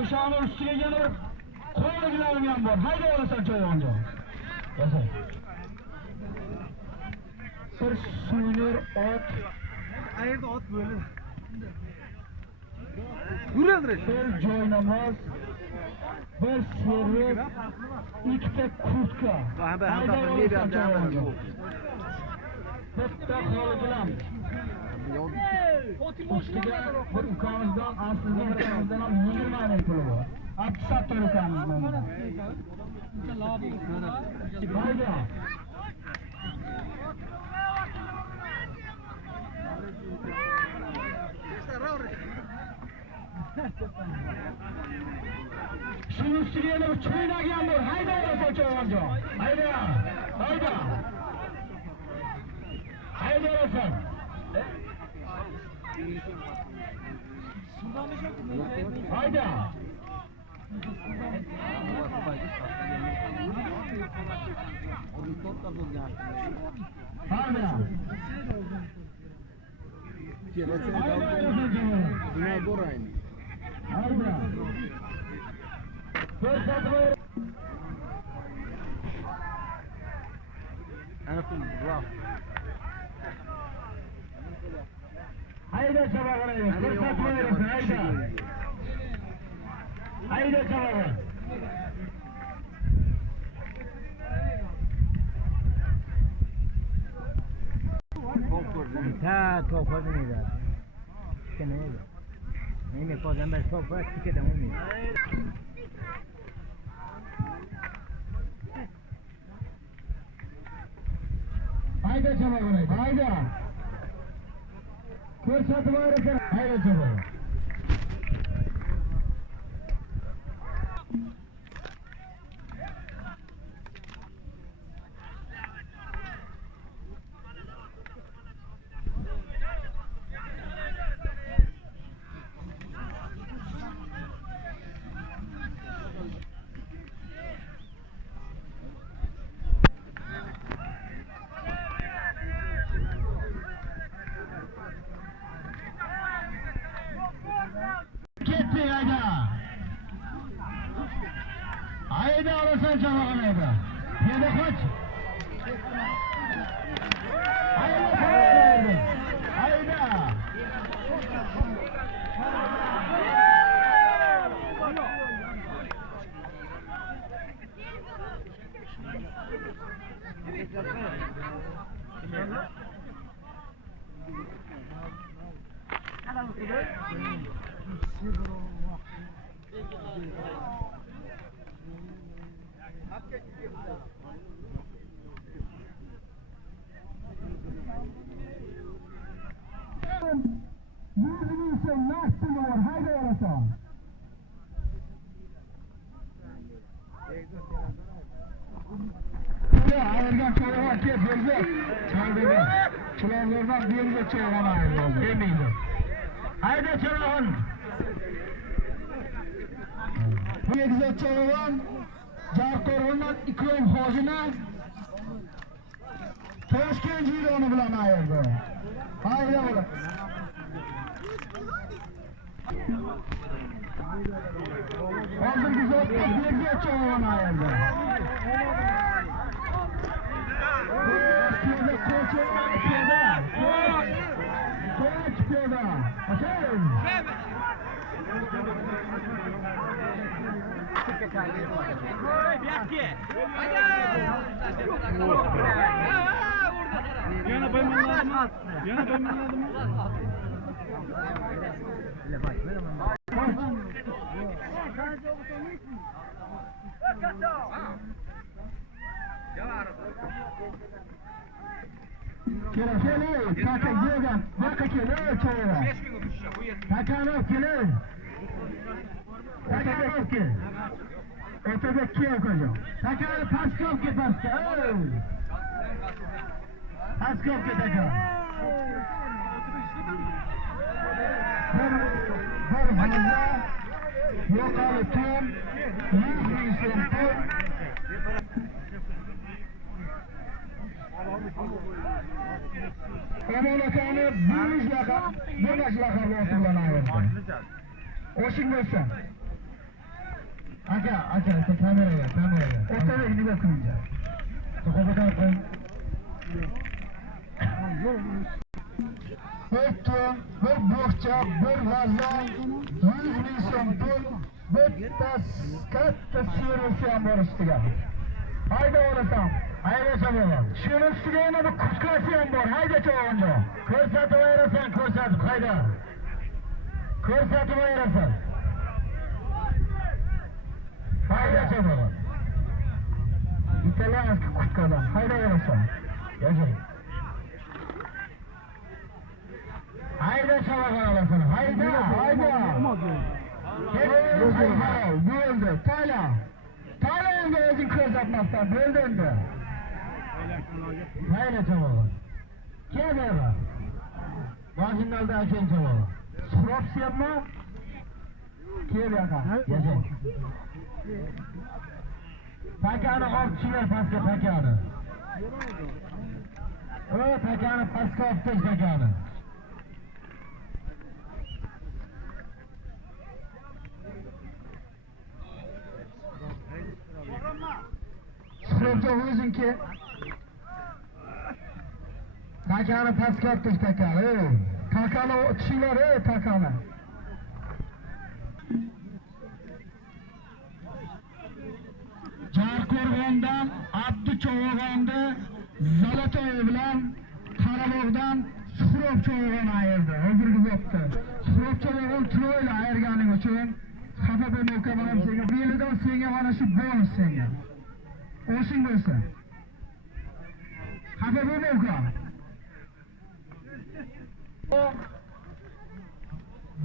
O'shani ustiga yana qo'ygilarim ham bor. Hayda olasan cho'g'onga. Yasay. Bir suyunur ot. Ayerda ot böyle. Bir joynamoz, bir servis, ikkita kurtka. Hayda olasan cho'g'onga. Bitta qo'ligilam. Ustiga bir ukamizdan, aslida ukamizdan ham 20 ming puli bor. Apsat to'latamizdan. Hayda. Shuni ustiga yana bir cho'ynagan bor. Hayda olasan cho'g'onga. Hayda. Hayda. Hayda olasan. Hayda. Hayda. Hayda chavag'ini, ko'rsatmayapsan, hayda. Hayda chavag'i. Ta to'g'ri nega? Kenega? Nima qozon bir so'fa tikada umi. Hayda chavag'ini, hayda. Ko'rsatmayapsan, hayda chavag'i. Ketdi hayda. Hayda olasan chavag'ini hayda. Yana qoch. Hayda chavag'ini hayda. Yüzünüzün lastiği var, haydi olasan. Ayırgan çoğalar ki belge, çağırdığı. Çılağlardan belge çoğalan ayırgan. Emiydi. Haydi çoğalan. Bu güzel çoğalan, Carkorvan'dan İkram Hacı'na Toshkent Jironi bilan ayırdı. Haydi ola. Hozirgi zotda belge çoğalan ayırdı. Aslında koçlar piyoda. Koç piyoda. Aferin. Yana baymanladım mı? Yana baymanladım mı? Kelin, kaka yegan, baka kelin çoğuna. Kakano kelin. Kakano kelin. Ötede kim koyacağım? Kakano paskov ki paskov. Paskov ki takım. Bir hızla yukarı tüm 100 bin sentim. Kamol akani bir laqablar kullanardi. Oshing bo'lsin. Aka, kameraga. O'rtaga nima qilinja? To'xtatib qo'ying. Bir bo'xcha, bir vazon, 100 ming so'm pul, bitta katta servis ham bor ustiga. Hayda olasan, hayda chaboq. Shuni ustiga yana bir kuchkasi ham bor. Hayda chaboqjo. Ko'rsatib ayrasan, hayda. Ko'rsatib ayrasan. Hayda chaboq. İtalyanski kutkadan. Hayda olasan. Yaşayın. Hayda chaboq olasan. Hayda. Bo'ldi. Tayland o'zing ko'rsatmasdan bo'ldi endi. Hayda chaboq. Kelma. Mashinalda akan chaboq. Suropsiyapmi? Kel yoqa. Yashay. Pakani olib chiqar pastga pakani. Pakani pastga olib tush pakani. Suropcha o'zinki. Pakani pastga olib tush pakani. Pakani tushinglar, pakani. Jarqo'rg'ondan Abduchovog'onda Zolotoy bilan Qarabog'dan Suxurovchovog'on ayirdi. Hozirgi vaqtda Suxurovchovog'on Troyla ayirganing uchun xafa bo'lmay o'kaman senga. Bu yildan senga mana shu bonus senga. Oshing bo'lsa. Xafa bo'lmay o'ka.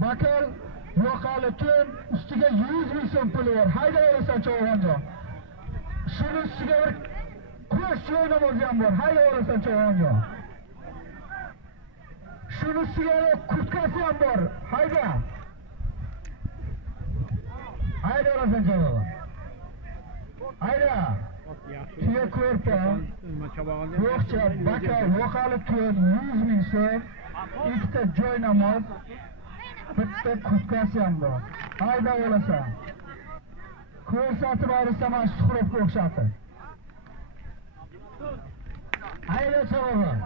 Bakal yo'qali tun ustiga 100 ming so'm puli bor. Hayda olasan Chovonjo. Shuni ustiga bir quyosh o'ynamozi ham bor. Hayda olasan Chovonjo. Shuni ustiga kurtkasi ham bor. Hayda. Hayda olasan Chovonjo. Hayda. Tuya ko'rpa. Bo'xcha, bakal yo'qali tun 100 ming so'm. Ikkita joy namoz. Bitta kurtkasi ham bor. Hayda olasan. Ko'rsatib ayrsam mana Suxurovga o'xshatib. Hayda chaboq.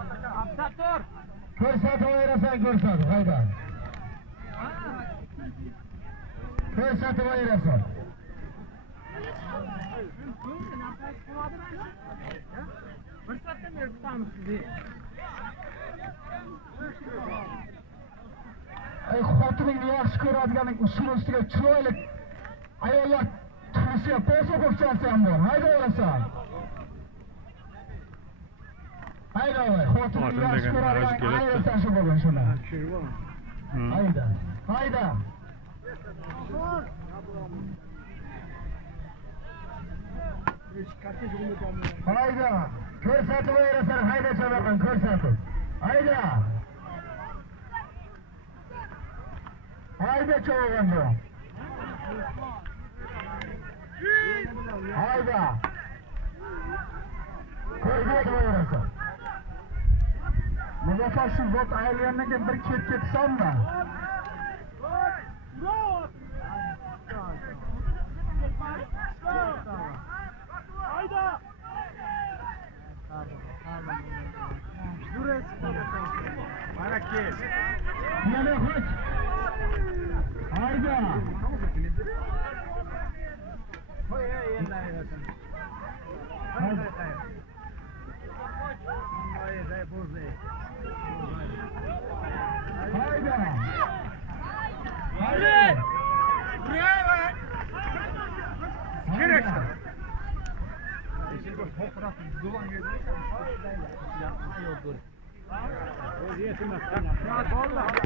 Ko'rsatib ayrasan, hayda. Ko'rsatib ayrasan. Xotiningni yaxshi ko'radiganing usul ustiga chiroyli ayollar tursiya po'sa qo'shchasi ham bor. Hayda olasan. Hayda voy. Xotiningni yaxshi ko'radiganing ayolsan shu bo'lgan shuna. Hayda. Hayda. Ko'rsatib ayrasan, hayda chaboqin ko'rsatib. Hayda. Hayda chaboqinjo. Hayda. Ko'rsatib ayrasan. Nega shu zot ayollardan keyin bir ketsammi? Hayda. Mana kel. Yana qoch. Hayda. Qo'y, endi ayrasan. Hayda. Hayda, bo'zay. Hayda. Bravo. Kerak. Vallahi.